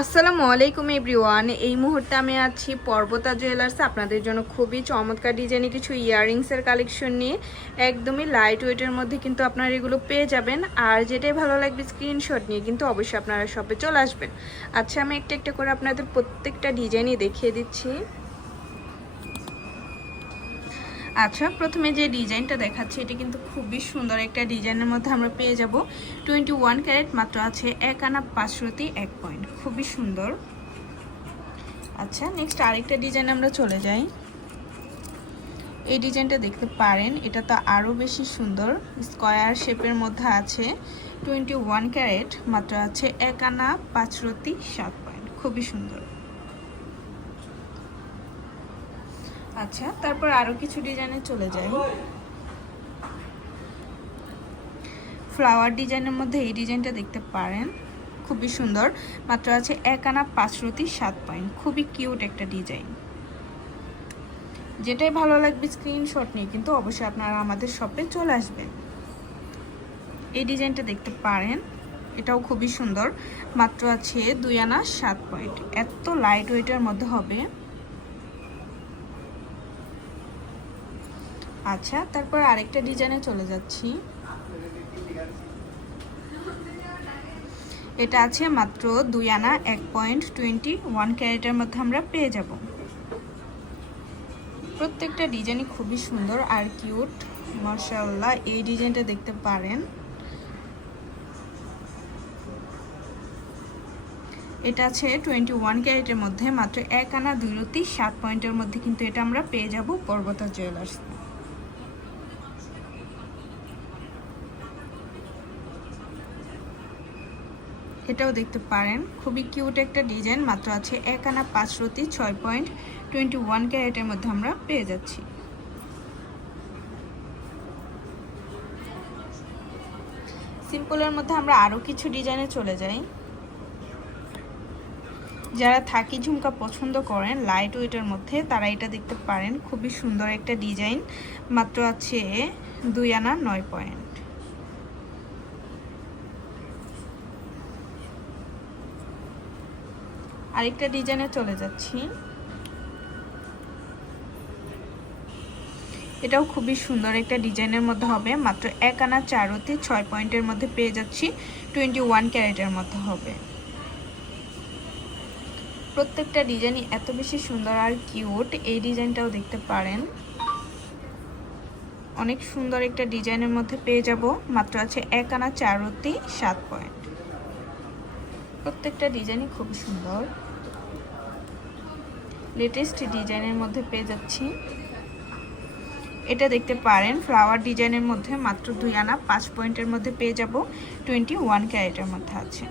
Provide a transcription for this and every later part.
আসসালামু আলাইকুম এভরিওয়ান। এই মুহূর্তে আমি আছি পর্বতা জুয়েলার্স আপনাদের জন্য খুবই চমৎকার ডিজাইনের কিছু ইয়াররিংসের কালেকশন নিয়ে। একদমই লাইট ওয়েটের মধ্যে কিন্তু আপনারা এগুলো পেয়ে যাবেন। আর যেটাই ভালো লাগবে স্ক্রিনশট নিয়ে কিন্তু অবশ্যই আপনারা শপে চলে আসবেন। আচ্ছা, আমি একটা একটা করে আপনাদের প্রত্যেকটা ডিজাইনই দেখিয়ে দিচ্ছি। আচ্ছা, প্রথমে যে ডিজাইনটা দেখাচ্ছি এটা কিন্তু খুবই সুন্দর একটা ডিজাইনের মধ্যে আমরা পেয়ে যাব। 21 ক্যারেট, মাত্র আছে 1 আনা 5 রতি 1 পয়েন্ট, খুবই সুন্দর। আচ্ছা, নেক্সট আরেকটা ডিজাইন আমরা চলে যাই। এই ডিজাইনটা দেখতে পারেন, এটা তো আরও বেশি সুন্দর। স্কয়ার শেপের মধ্যে আছে, 21 ক্যারেট, মাত্র আছে 1 আনা 5 রতি 7 পয়েন্ট, খুবই সুন্দর। আচ্ছা, তারপর আরো কিছু ডিজাইনে চলে যাই। ফ্লাওয়ার ডিজাইনের মধ্যে এই ডিজাইনটা দেখতে পারেন, খুবই সুন্দর। মাত্র আছে 1 আনা 5 রতি 7 পয়েন্ট, খুবই কিউট একটা ডিজাইন। যেটাই ভালো লাগবে স্ক্রিনশট নিয়ে কিন্তু অবশ্যই আপনারা আমাদের শপে চলে আসবেন। এই ডিজাইনটা দেখতে পারেন, এটাও খুবই সুন্দর। মাত্র আছে 2 আনা 7 পয়েন্ট, এত লাইট ওয়েটের মধ্যে হবে। আচ্ছা, তারপর আরেকটা ডিজাইনে চলে যাচ্ছি। এটা আছে মাত্র 2 আনা 1 পয়েন্ট, 21 ক্যারেটের মধ্যে আমরা পেয়ে যাব। প্রত্যেকটা ডিজাইনই খুবই সুন্দর আর কিউট, মাশাআল্লাহ। এই ডিজাইনটা দেখতে পারেন, এটা আছে 21 ক্যারেটের মধ্যে, মাত্র 1 আনা 2 রতি 7 পয়েন্টের মধ্যে কিন্তু এটা আমরা পেয়ে যাব পর্বতা জুয়েলার্স। এটাও দেখতে পারেন, খুবই কিউট একটা ডিজাইন। মাত্র আছে 1 আনা 5 রতি 6 পয়েন্ট, 21 ক্যারেটের মধ্যে আমরা পেয়ে যাচ্ছি। সিম্পলের মধ্যে আমরা আরো কিছু ডিজাইনে চলে যাই। যারা থাকি ঝুমকা পছন্দ করেন লাইট ওয়েটের মধ্যে, তারা এটা দেখতে পারেন, খুবই সুন্দর একটা ডিজাইন। মাত্র আছে 2 আনা 9 পয়েন্ট। আরেকটা ডিজাইনে চলে যাচ্ছি। এটাও খুবই সুন্দর একটা ডিজাইনের মধ্যে হবে। মাত্র 1 আনা 4 রতি 6 পয়েন্টের মধ্যে পেয়ে যাচ্ছি, 21 ক্যারেটের মধ্যে হবে। প্রত্যেকটা ডিজাইনই এত বেশি সুন্দর আর কিউট। এই ডিজাইনটাও দেখতে পারেন, অনেক সুন্দর একটা ডিজাইনের মধ্যে পেয়ে যাব। মাত্র আছে 1 আনা 4 রতি 7 পয়েন্ট। প্রত্যেকটা ডিজাইনই খুব সুন্দর, লেটেস্ট ডিজাইনের মধ্যে পেয়ে যাচ্ছি। এটা দেখতে পারেন ফ্লাওয়ার ডিজাইনের মধ্যে, মাত্র 2 আনা 5 পয়েন্টের মধ্যে পেয়ে যাব, 21 ক্যারেটের মধ্যে আছে।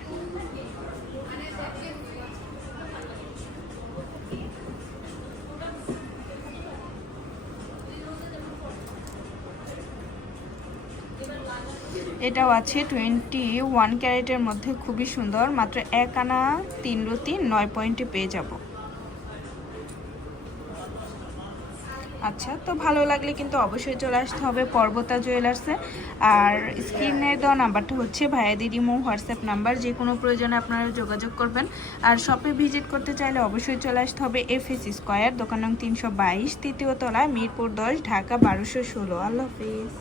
এটাও আছে 21 ক্যারেটের মধ্যে, খুবই সুন্দর। মাত্র 1 আনা 3 রতি 9 পয়েন্টে পেয়ে যাব। আচ্ছা, তো ভালো লাগলে কিন্তু অবশ্যই চলে আসতে হবে পর্বতা জুয়েলার্সে। আর স্ক্রিনে দেওয়া নাম্বারটা হচ্ছে ভাইয়া দিদিমো হোয়াটসঅ্যাপ নাম্বার, যে কোনো প্রয়োজনে আপনারা যোগাযোগ করবেন। আর শপে ভিজিট করতে চাইলে অবশ্যই চলে আসতে হবে FS স্কয়ার, দোকান নং 322, তৃতীয় তলা, মিরপুর 10, ঢাকা 1216। আল্লাহ হাফিজ।